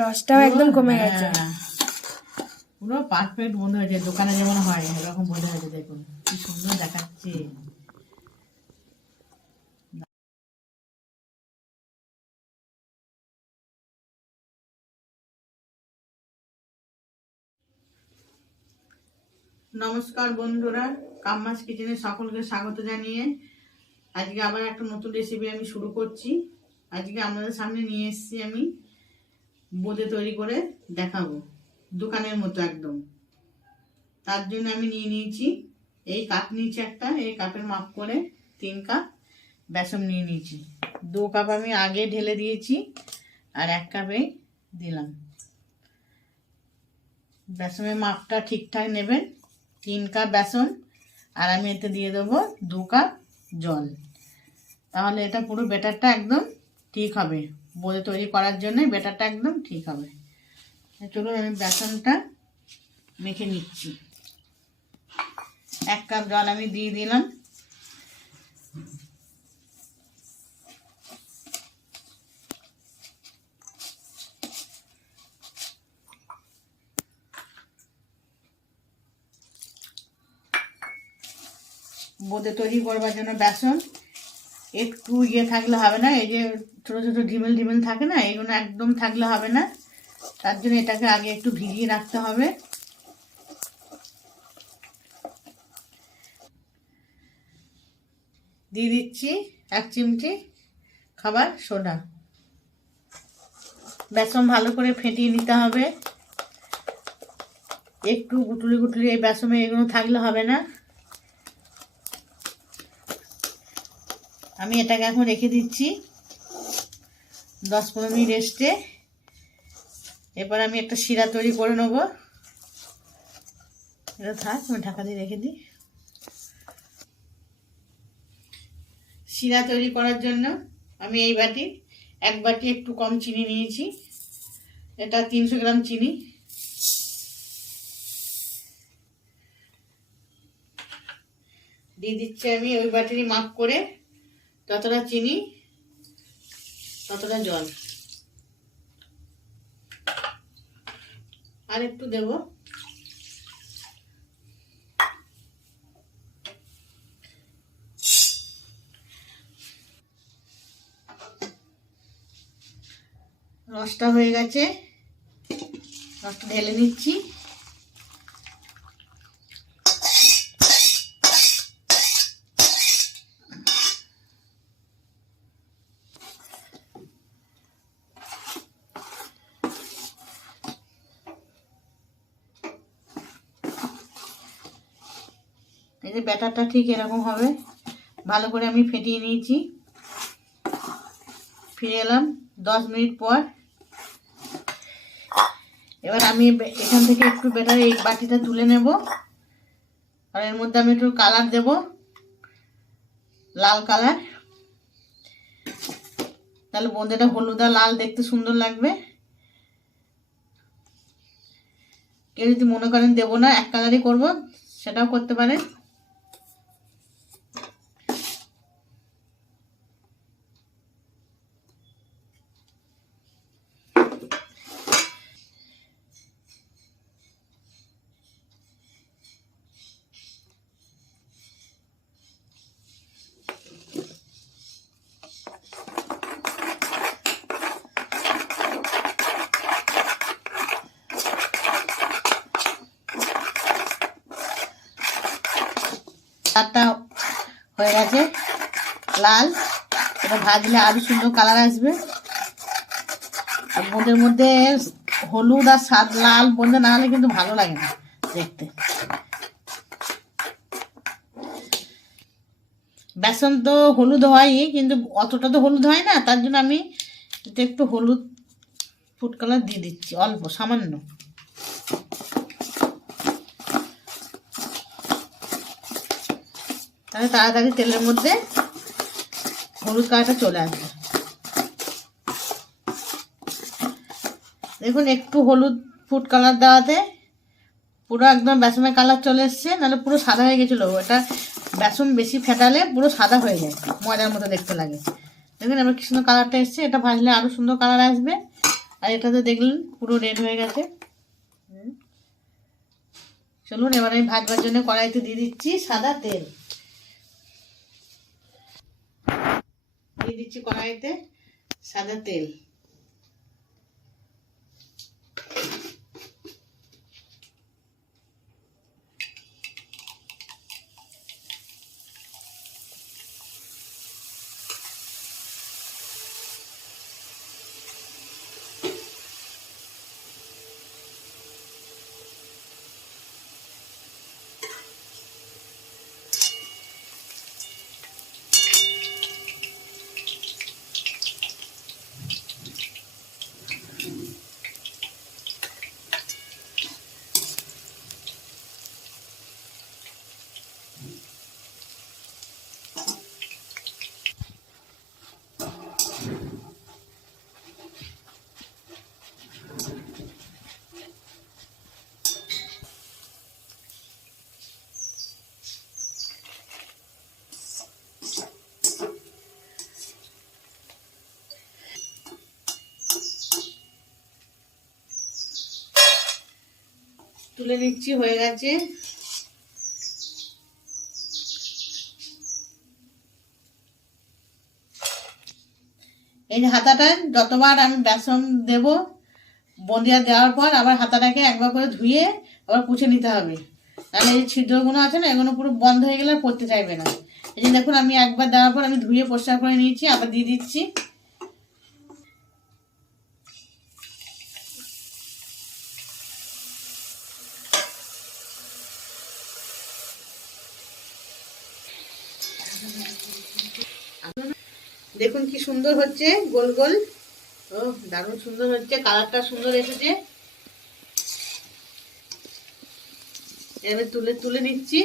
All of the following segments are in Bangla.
রসটাও একদম কমে গেছে। হ্যাঁ। পুরো পারফেক্ট বন্ধ হয়েছে দোকানে যেমন হয় এরকম বোঝা হয়েছে দেখুন কি সুন্দর দেখাচ্ছে। নমস্কার বন্ধুরা কাম্মাস কিচেনে সকলকে স্বাগত জানিয়ে আজকে আবার একটা নতুন রেসিপি আমি শুরু করছি। আজকে আপনাদের সামনে নিয়ে এসেছি আমি বোঁদে তৈরি করে দেখাবো, দোকানের মতো একদম। তার জন্য আমি নিয়ে নিয়েছি, এই কাপ নিয়েছি একটা, এই কাপের মাপ করে তিন কাপ বেসন নিয়ে নিয়েছি। দু কাপ আমি আগে ঢেলে দিয়েছি আর এক কাপে দিলাম। বেসনের মাপটা ঠিকঠাক নেবেন, তিন কাপ বেসন, আর আমি এতে দিয়ে দেবো দু কাপ জল। তাহলে এটা পুরো ব্যাটারটা একদম ঠিক হবে। বোঁদে তৈরি করার জন্য ব্যাটারটা একদম ঠিক হবে। চলুন আমি বেসনটা মেখে নিচ্ছি। এক কাপ জল আমি দিয়ে দিলাম। বোঁদে তৈরি করবার জন্য বেসন একটু ইয়ে থাকলে হবে না, এই যে ছোটো ছোটো ডিমেল ডিমেল থাকে না, এগুলো একদম থাকলে হবে না। তার জন্য এটাকে আগে একটু ভিজিয়ে রাখতে হবে। দিয়ে দিচ্ছি এক চিমটি খাবার সোডা। বেসন ভালো করে ফেটিয়ে নিতে হবে। একটু গুটুলি গুটুলি এই বেসমে এগুলো থাকলে হবে না। আমি এটাকে এখন রেখে দিচ্ছি। দশ পনেরো মিনিট রেস্টে। এবার আমি একটা শিরা তৈরি করে নেব। এটা থাক, আমি ঢাকা দিয়ে রেখে দিই। শিরা তৈরি করার জন্য আমি এই বাটি, এক বাটি একটু কম চিনি নিয়েছি। এটা তিনশো গ্রাম চিনি। দিয়ে দিচ্ছি আমি ওই বাটিরই মাপ করে যতটা চিনি। ততটা জল। আর একটু দেব। রসটা হয়ে গেছে। রসটা ঢেলে নিচ্ছি। এই যে ব্যাটারটা ঠিক এরকম হবে। ভালো করে আমি ফেটিয়ে নিয়েছি। ফিরে এলাম দশ মিনিট পর। এবার আমি এখান থেকে একটু ব্যাটার এই বাটিটা তুলে নেব। আর এর মধ্যে আমি একটু কালার দেব। লাল কালার তাহলে বোঁদেটা হলুদ আর লাল দেখতে সুন্দর লাগবে। কেউ যদি মনে করেন দেবো না, এক কালারই করব, সেটাও করতে পারেন। কালারটা হয়ে গেছে, লাল। এটা ভাজলে আরও সুন্দর কালার আসবে। আর বোঁদের মধ্যে হলুদ আর সাদ লাল বোঁদে না হলে কিন্তু ভালো লাগে না দেখতে। বেসন তো হলুদ হয়ই, কিন্তু অতটা তো হলুদ হয় না, তার জন্য আমি একটু হলুদ ফুড কালার দিয়ে দিচ্ছি, অল্প, সামান্য। তাহলে তাড়াতাড়ি তেলের মধ্যে হলুদ কালারটা চলে আসবে। দেখুন, একটু হলুদ ফুড কালার দেওয়াতে পুরো একদম বেসনের কালার চলে এসছে, নাহলে পুরো সাদা হয়ে গেছিল। এটা বেসন বেশি ফেটালে পুরো সাদা হয়ে যায়, ময়দার মতো দেখতে লাগে। দেখুন, এবার কি সুন্দর কালারটা এসছে, এটা ভাজলে আরও সুন্দর কালার আসবে। আর এটা তো দেখলেন, পুরো রেড হয়ে গেছে। চলুন, এবার আমি ভাজবার জন্য কড়াইতে দিয়ে দিচ্ছি সাদা তেল। দিচ্ছি কড়াইতে সাদা তেল। তুলে নিচ্ছি, হয়ে গেছে। এই যে হাতাটায় যতবার আমি বেসন দেব, বন্দিয়া দেওয়ার পর আবার হাতাটাকে একবার করে ধুয়ে আবার পুছে নিতে হবে। তাহলে এই ছিদ্রগুলো আছে না, এগুলো পুরো বন্ধ হয়ে গেলে পড়তে চাইবে না। এই যে দেখুন, আমি একবার দেওয়ার পর আমি ধুয়ে পরিষ্কার করে নিয়েছি, আবার দিয়ে দিচ্ছি। দেখুন কি সুন্দর হচ্ছে, গোল গোল। ও, দারুণ সুন্দর হচ্ছে, কালারটা সুন্দর এসেছে। এবার তুলে তুলে নিচ্ছি।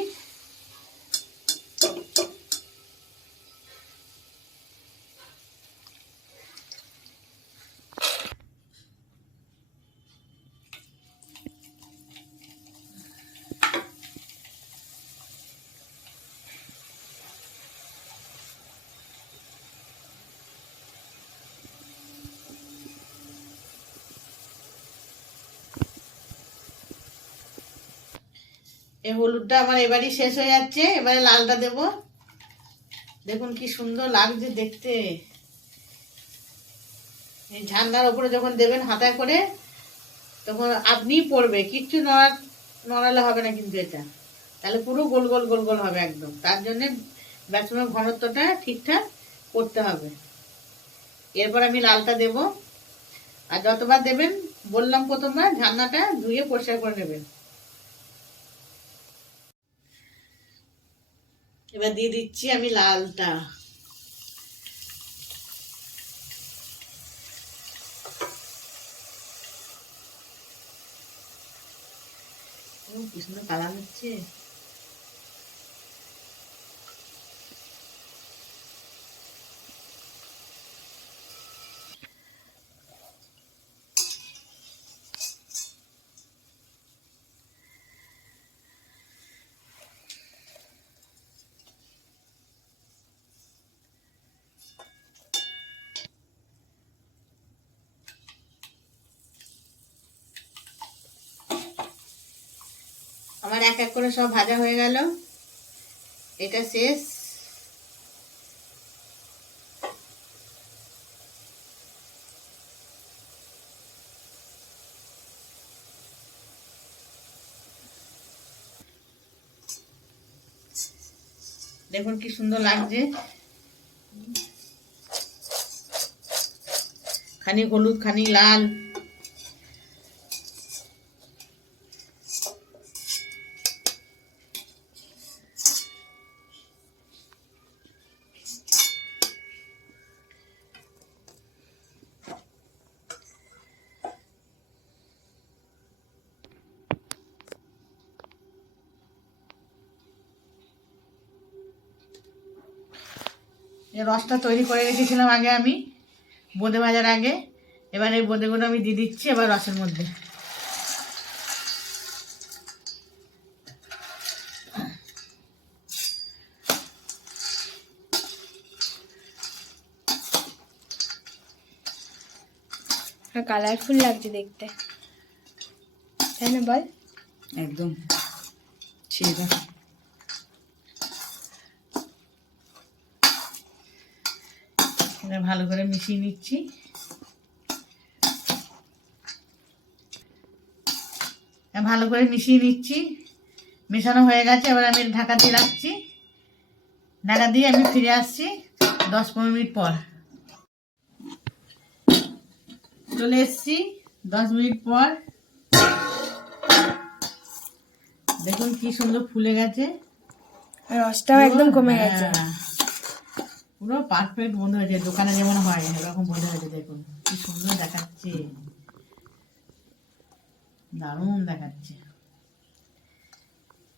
এই হলুদটা আমার এবারই শেষ হয়ে যাচ্ছে, এবারে লালটা দেব। দেখুন কি সুন্দর লাগছে দেখতে। এই ঝান্ডার ওপরে যখন দেবেন হাতায় করে, তখন আপনিই পড়বে কিচ্ছু নড়া নড়ালে হবে না কিন্তু এটা। তাহলে পুরো গোল গোল গোল গোল হবে একদম। তার জন্যে বেসনের ঘনত্বটা ঠিকঠাক করতে হবে। এরপর আমি লালটা দেব। আর যতবার দেবেন, বললাম প্রথমবার ঝান্নাটা ধুয়ে পরিষ্কার করে নেবেন। এবার দিয়ে দিচ্ছি আমি লালটা। ও, কালার হচ্ছে। আমার এক এক করে সব ভাজা হয়ে গেল। এটা শেষ। দেখুন কি সুন্দর লাগছে। খানি হলুদ খানি লাল। এই রসটা তৈরি করে রেখেছিলাম আগে আমি বোঁদে ভাজার আগে। এবার এই বোঁদেগুলো আমি দিয়ে দিচ্ছি এবার রসের মধ্যে। কালারফুল লাগছে দেখতে। তাই না বল? একদম। ঠিক দাও। ভালো করে মিশিয়ে নিচ্ছি। ভালো করে মিশিয়ে নিচ্ছি। মেশানো হয়ে গেছে এবার আমি ঢাকা দিয়ে রাখছি। ঢাকা দিয়ে আমি ফিরে আসছি দশ পনেরো মিনিট পর। চলে এসছি দশ মিনিট পর। দেখুন কি সুন্দর ফুলে গেছে। রসটাও একদম কমে গেছে। হ্যাঁ। পুরো পারফেক্ট বন্ধ হয়েছে দোকানে যেমন হয়, এরকম বন্ধ হয়েছে দেখুন। কি সুন্দর দেখাচ্ছে। দারুণ দেখাচ্ছে।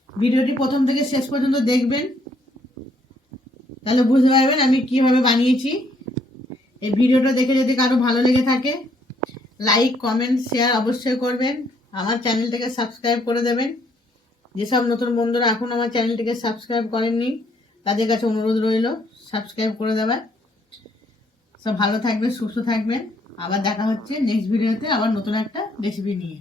ভিডিওটি প্রথম থেকে শেষ পর্যন্ত দেখবেন। তাহলে বুঝতে পারবেন আমি কীভাবে বানিয়েছি। এই ভিডিওটা দেখে যদি কারও ভালো লেগে থাকে লাইক কমেন্ট শেয়ার অবশ্যই করবেন। আমার চ্যানেলটাকে সাবস্ক্রাইব করে দেবেন। যেসব নতুন বন্ধুরা এখন আমার চ্যানেলটিকে সাবস্ক্রাইব করেননি, তাদের কাছে অনুরোধ রইল। সাবস্ক্রাইব করে দেবেন। সব ভালো থাকবেন, সুস্থ থাকবেন। আবার দেখা হচ্ছে নেক্সট ভিডিওতে আবার নতুন একটা রেসিপি নিয়ে।